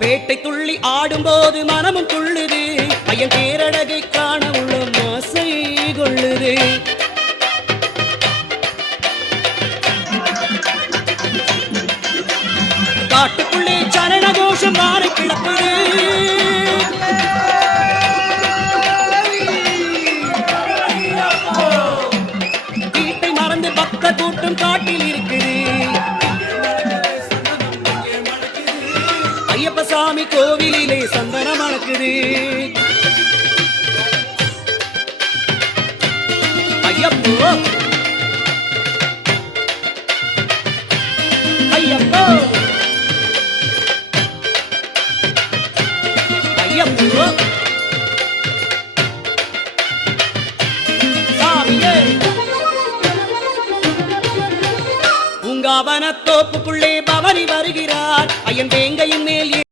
பேட்டை துள்ளி ஆடும்போது மனமும் துள்ளுது ஐயன் பேரழகை காண உள்ள ஆசை கொள்ளுது காட்டுக்குள்ளே சரண கோஷம் மாறி கிடக்குது வீட்டை மறந்து பக்த கூட்டம் காட்டில் இருக்குது ஐயப்ப சாமி கோவிலிலே சந்தனம் மணக்குது ஐயப்போ ஐயப்போ ஐயப்போ சாமியே பூங்காவனத்தோப்புக்குள்ளே பவனி வருகிறார் ஐயன் வேங்கையின்